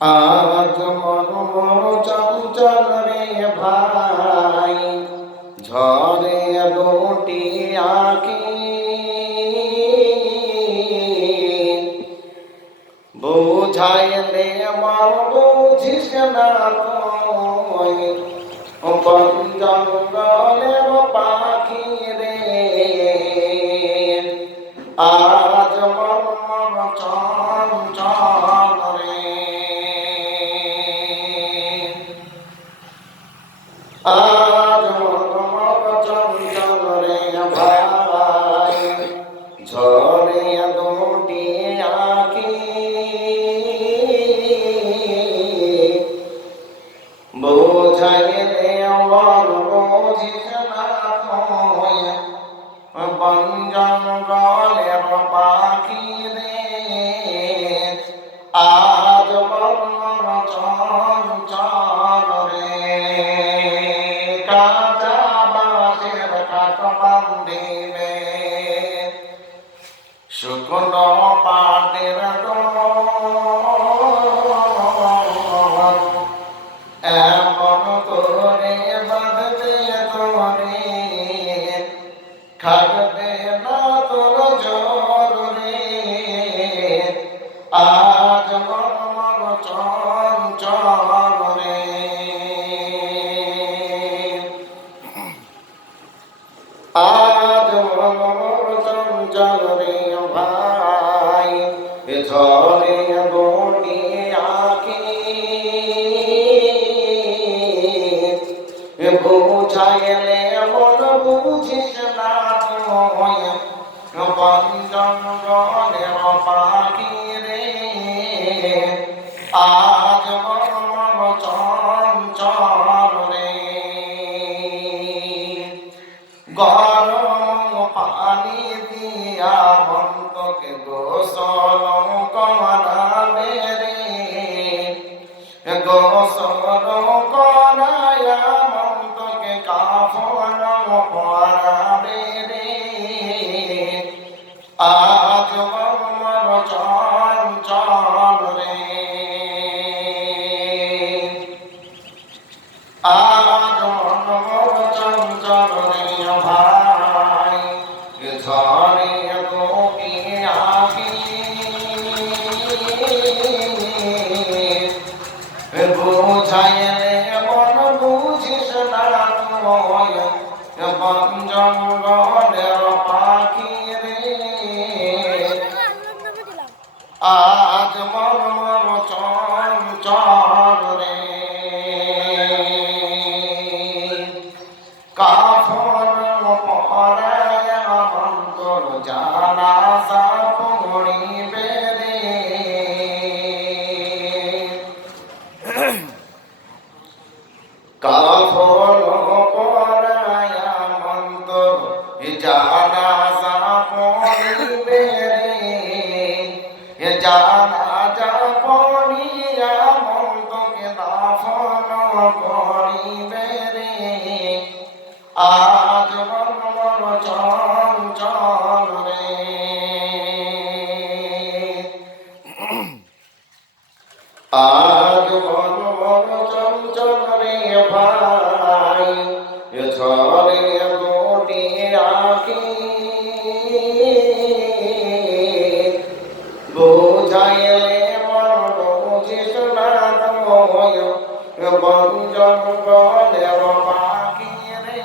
আজ মন মন চঞ্চল রে ভাই, ঝরে দুটি আঁখি বুঝাইলে মন বুঝিস না তুই, বন জঙ্গলের পাখি রে। আজ মন মন চঞ্চল রে, আজ মন মন চঞ্চল রে ভাই, ঝরে দুটি আঁখি বুঝাইলে মন বুঝিস না তুই, বন জঙ্গলের পাখি রে। আজ মন মন চঞ্চল রে, কাঁচা বাঁশের কাঠ বান্ধিলে শুকনো পাটের ডোর, এমন করে বাঁধবে তোরে খাটবে না তোর জোর রে। আজ মন মন চঞ্চল রে, আজ মন মন চঞ্চল রে ভাই, ঝরে দুটি আঁখি বুঝাইলে মন বুঝিস না তুই, বন জঙ্গলের পাখি রে। আজ মন মন চঞ্চল রে, গরম পানি দিয়া বন্তকে গোসল করাবে রে, গোসল করায়া বন্তকে কাফন পরাবে রে। আজ মন মন চঞ্চল রে, আজ মন মন চঞ্চল রে ভাই, ঝরে দুটি আঁখি বুঝাইলে মন বুঝিস না তুই, বন জঙ্গলের পাখি রে। আজ মন মন চঞ্চল রে, কাফন পরায়া অন্তর জানাজা পড়িবে রে। কাফন পরায়া অন্তর জানাজা পড়িবে রে, জানাজা পড়িয়া অন্তকে দাফন করিবে রে। আজ মন মন চঞ্চল রে, আজ মন মন চঞ্চল রে ভাই, ঝরে দুটি আঁখি বুঝাইলে মন বুঝিস না তুই, বন জঙ্গলের পাখি রে।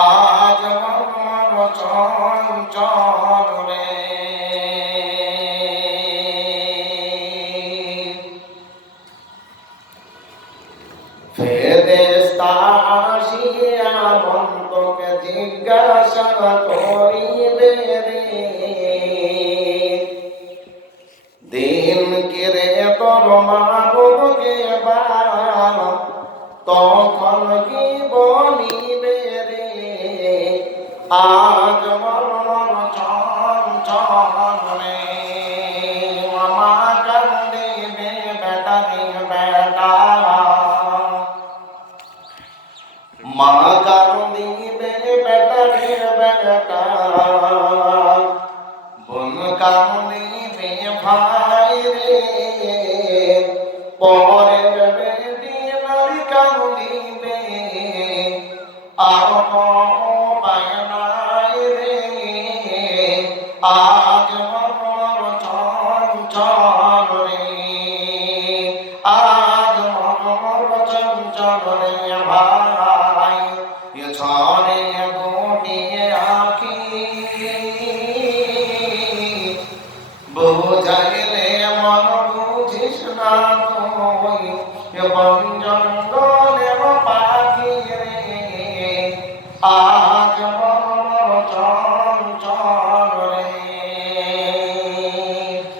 আজ মন মন চঞ্চল রে, ফেরেশতা আসিয়া বন্তকে জিজ্ঞাসা করিবে রে, দিন কেড়ে তোর মাবুদকে বাপ, তখন কি বলিবে রে। আজ মন মন চঞ্চল রে, মা কান্দিবে বেটা রে বেটা, মা কান্দিবে বেটা রে বেটা, বোন কান্দিবে ভাই রে। পরে যাবে দিনার কান্দিবে আর পায় নাই রে আজ মনর চঞ্চল রে আজ মনর চঞ্চল রে ভাই ঝরে গোটিয়ে আঁখি বুঝাইলে মন বুঝিস না তুই বঞ্জঙ্গ